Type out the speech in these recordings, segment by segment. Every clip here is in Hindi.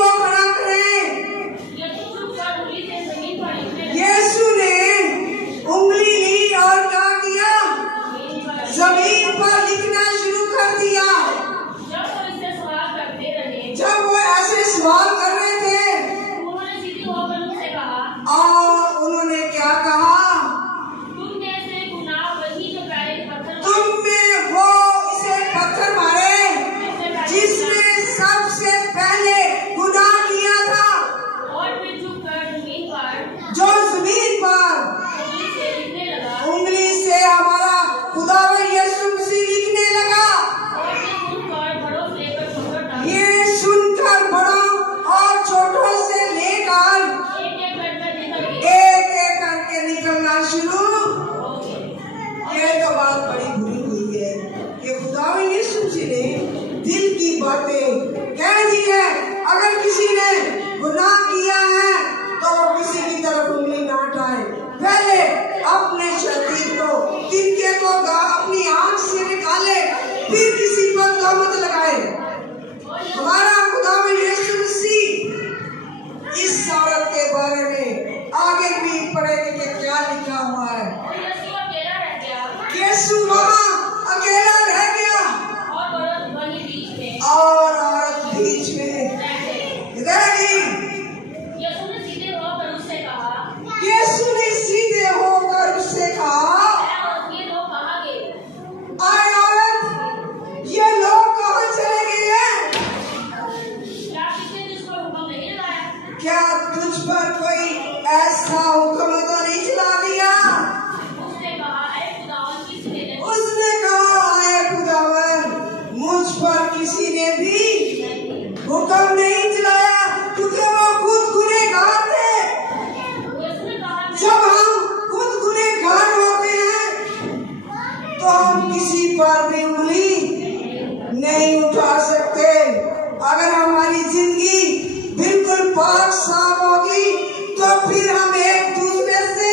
को खड़ा करें। यीशु ने उंगली ली और क्या किया? जमीन पर लिखना शुरू कर दिया। जब वो ऐसे सवाल कर रहे थे और उन्होंने क्या कहा? तुम में वो इसे पत्थर मारे जिसने सबसे पहले गुनाह किया था, जो जमीन पर उंगली से हमारा खुदावन यीशु मसीह लिखने लगा। ये सुनकर बड़ों और छोटों से लेकर एक एक करके निकलना शुरू। ये तो बात बड़ी बुरी हुई है कि खुदावन यीशु मसीह ने दिल की बातें कह दी है। अगर किसी ने गुनाह किया है तो किसी की तरफ उंगली ना उठाए, पहले अपने शरीर को, तिनके को अपनी आंख से निकाले, फिर किसी पर तोहमत लगाए। हमारा खुदावन यीशु मसीह इस औरत के बारे में आगे भी पढ़ेंगे कि क्या लिखा हुआ है। यीशु वहाँ अकेला रह गया और औरत बीच में रह गई। यीशु ने सीधे होकर उससे कहा, आए औरत, ये लोग कहाँ चले गए हैं? क्या तुझ पर कोई ऐसा हुक्म तो नहीं चला दिया? उसने कहा, आए खुदावन, मुझ पर किसी ने भी हुक्म नहीं चलाया, क्योंकि वो खुद गुनहगार थे। जब हम खुद गुनहगार होते हैं तो हम किसी पर भी उंगली नहीं उठा सकते। अगर हमारी जिंदगी बिल्कुल पाक साफ होगी तो फिर हम एक दूसरे से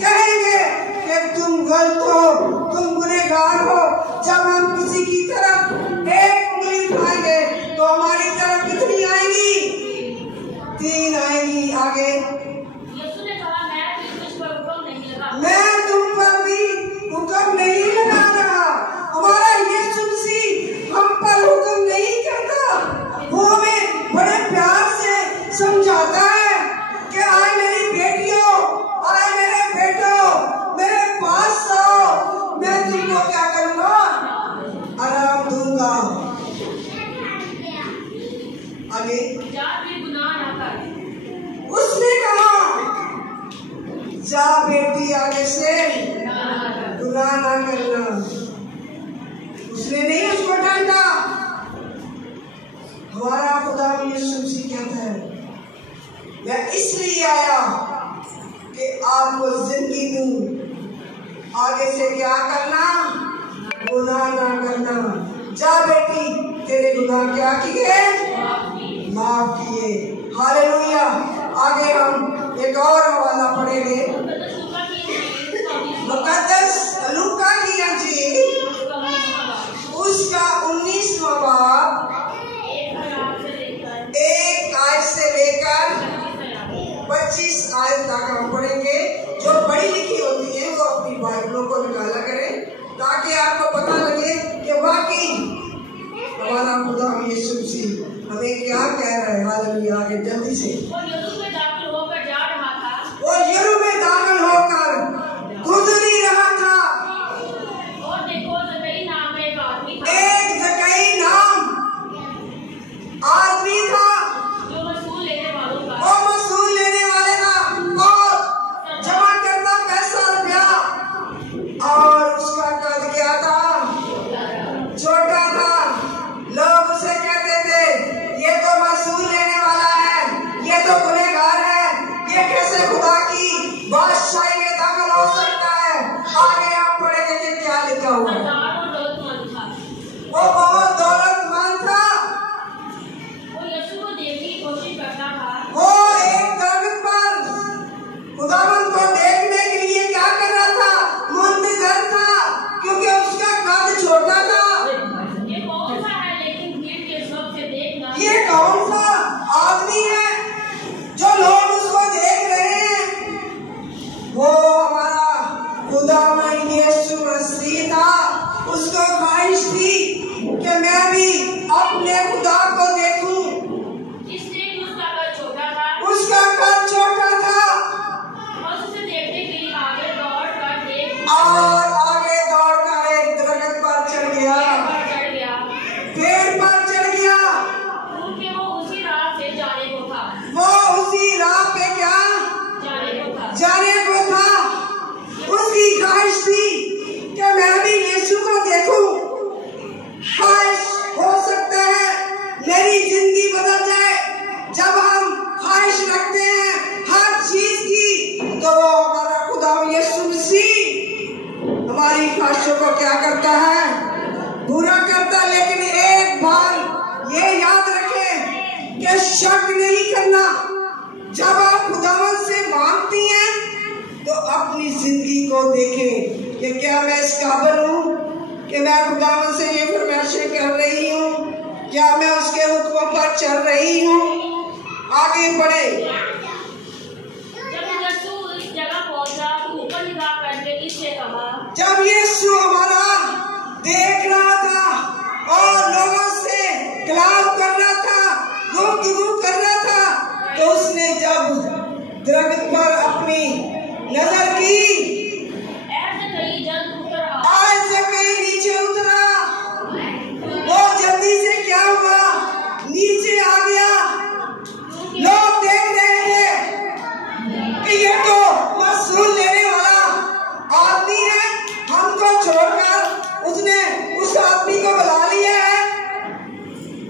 कहेंगे कि तुम गलत हो, तुम गुनहगार हो। जब हम किसी की तरफ एक उंगली उठाएंगे तो हमारी तरफ कितनी आएंगी? 3 आएंगी। आगे मैं तुम पर भी हुक्म नहीं लगा रहा। हमारा यीशु मसीह हम पर हुक्म नहीं करता, वो हमें बड़े प्यार से समझाता है कि आए मेरी बेटियों, आए मेरे बेटों, मेरे पास आओ, मैं तुमको क्या करूंगा? आराम दूंगा। आगे उसने कहा, जा बेटी, आगे से गुनाह ना करना। उसने नहीं उसको डांटा। हमारा खुदा यीशु मसीह कहता है, मैं इसलिए आया कि आपको जिंदगी दूं। आगे से क्या करना? गुनाह ना करना। जा बेटी, तेरे गुनाह क्या किए? माफ किए। हालेलुया। आगे हम एक और हवाला पढ़ेंगे। मुकद्दस लूका की अंजील उसका 19वां बाब 1 आयत से लेकर 25 आयत तक हम पढ़ेंगे। जो पढ़ी लिखी होती है वो अपनी बाइबलों को निकाला करें ताकि आपको पता लगे कि वाकई हमारा खुदा यीशु मसीह हमें क्या कह रहा है। हालेलुया। आगे जल्दी से। वो यरूशलेम में दाखिल होकर गुजर ही रहा था। और देखो, जक्कई नाम एक आदमी था। एक जक्कई नाम आदमी था जो वसूल लेने वाले का और जमा करता पैसा रुपया। और उसका कद क्या था? छोटा था। लोग उसे कहते थे, ये तो वसूल लेने वाला है, ये तो गुनहगार जिंदगी बदल जाए। जब हम ख्वाहिश रखते हैं हर चीज की, तो वो हमारा खुदा यीशु मसीह हमारी ख्वाहिशों को क्या करता है? पूरा करता। लेकिन एक बार ये याद रखें कि शक नहीं करना। जब आप खुदावन से मांगती हैं तो अपनी जिंदगी को देखें कि क्या मैं इस काबिल हूँ कि मैं खुदावन से ये फरमाइशें कर रही हूँ, क्या मैं उसके हुक्मों पर चल रही हूँ। आगे बढ़े। जब यीशु इस जगह पहुंचा तो ऊपर निगाह करके इससे कहा, जब यीशु हमारा देख रहा था और लोगों से कलाम कर रहा था, गुफ्तगू कर रहा था, तो उसने जब दरख्त पर अपनी नजर की, ऐसे कहीं जल्द उतर आओ। आज से कहीं नीचे उतरा। वो जल्दी से क्या हुआ? नीचे आ गया। लोग देख रहे थे कि ये तो वसूल लेने वाला आदमी है, हमको छोड़कर उसने उस आदमी को बुला लिया है।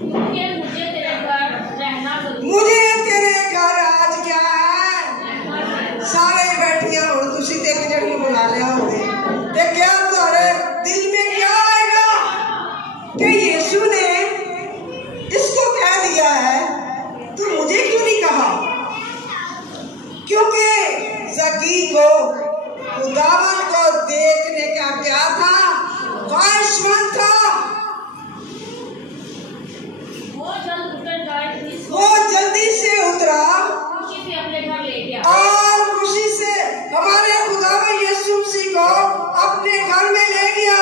मुझे तेरे घर रहना जरूरी। मुझे तेरे घर आज क्या है? सारे बैठिया हो तुसी ते एक जड़ी बुला लिया होवे ते क्या तुम्हारे दिल में क्या आएगा कि यीशु ने इसको कह दिया है, तू मुझे क्यों नहीं कहा? क्योंकि ज़की को खुदावन को देखने का क्या था? ख्वाहिशमंद था। वो जल्दी से उतरा, खुशी से अपने घर ले गया और खुशी से हमारे खुदावन यीशु मसीह को अपने घर में ले गया।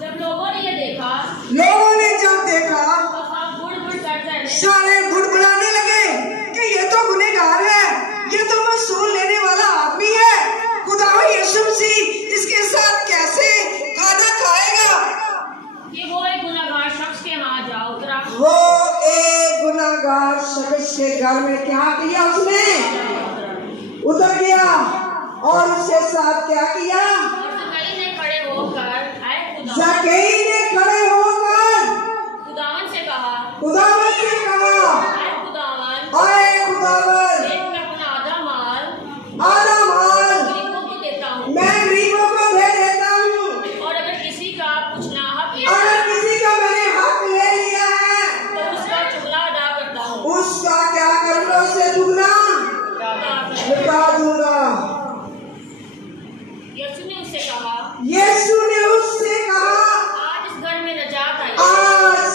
जब लोगों ने ये देखा, लोगों ने जब देखा तो सब गुड़ करते रहे। सारे गुड़गुड़ाने लगे कि ये तो गुनहगार है, ये तो वसूल लेने वाला आदमी है। खुदावन यीशु मसीह इसके साथ कैसे खाना खाएगा? कि वो एक गुनहगार शख्स के यहाँ जा उतरा। वो एक गुनहगार शख्स के घर में क्या किया? उसने उतर गया और उसके साथ क्या किया? ज़कई ने खड़े होकर ज़कई ने खड़े होकर खुदावन से कहा, खुदावन से कहा, आए खुदावन, मैं अपना आधा माल गरीबों को देता हूँ। मैं गरीबों को दे देता हूँ। और अगर किसी का कुछ नाहक अगर किसी का मैंने हक ले लिया है तो उसका चुगला अदा करता हूँ। उसका क्या कर लो से दुगना लुटा दूंगा। यीशु ने उससे कहा, यीशु ने उससे कहा, आज इस घर में नजात आई। आज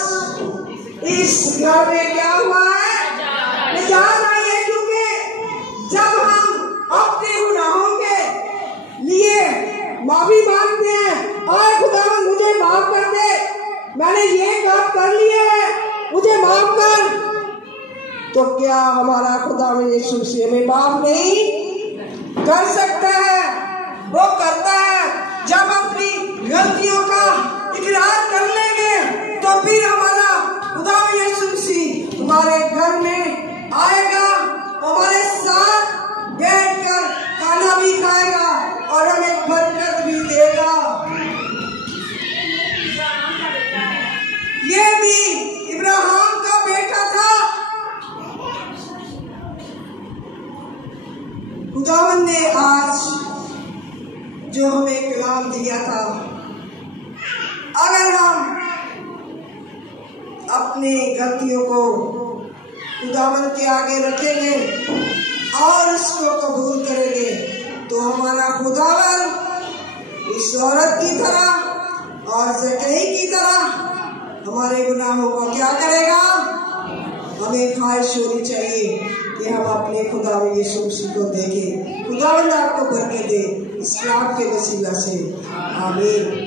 इस घर में क्या हुआ है? निजात आई है। क्योंकि जब हम अपने गुनाहों के लिए माफी मांगते हैं, और खुदावन मुझे माफ कर दे, मैंने ये काम कर लिया है, मुझे माफ कर, तो क्या हमारा खुदावन यीशु मसीह हमें माफ नहीं कर सकता है? वो करता है। जब अपनी गलतियों का इकरार कर लेंगे तो फिर हमारा खुदावन यीशु मसीह हमारे घर में आएगा, हमारे साथ बैठकर खाना भी खाएगा और हमें बरकत भी देगा। ये भी इब्राहिम का बेटा था। खुदावन ने आज जो हमें कलाम दिया था, अगर हम अपनी गलतियों को खुदावन के आगे रखेंगे और उसको कबूल करेंगे, तो हमारा खुदावन इस औरत की तरह और ज़कई की तरह हमारे गुनाहों को क्या करेगा? हमें ख्वाहिश होनी चाहिए कि हम अपने खुदावन यीशु मसीह को देखें। खुदावन आपको बरकत दे इस कलाम के वसीला से। आमीन।